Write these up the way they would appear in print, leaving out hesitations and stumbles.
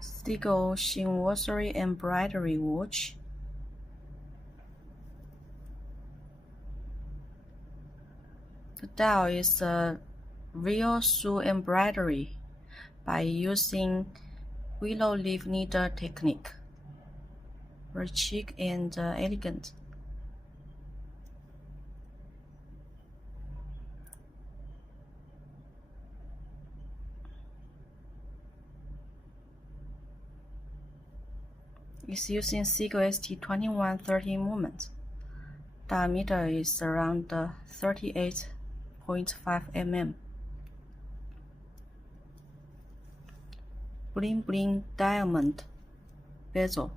Seagull Chinoiserie Embroidery watch. The dial is a real sewed embroidery by using willow leaf needle technique. Very chic and elegant. It's using Seagull ST2130 movement. Diameter is around 38.5 mm. Bling bling diamond bezel.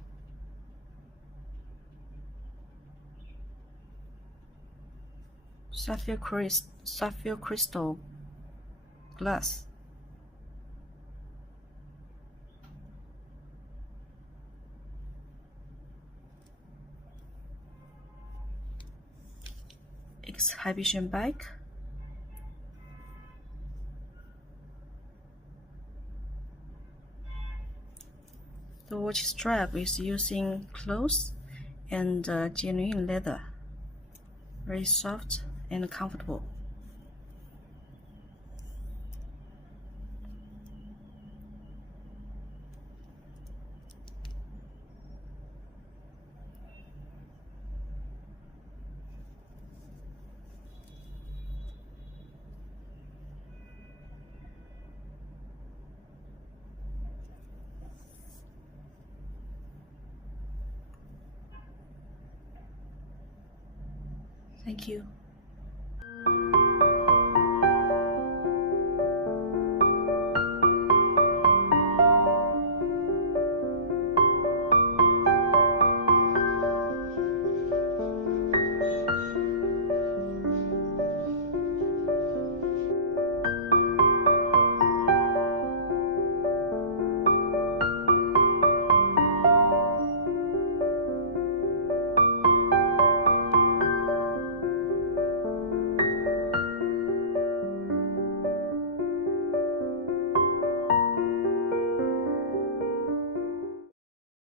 Sapphire crystal glass. Exhibition bag. The watch strap is using cloth and genuine leather, very soft and comfortable. Thank you.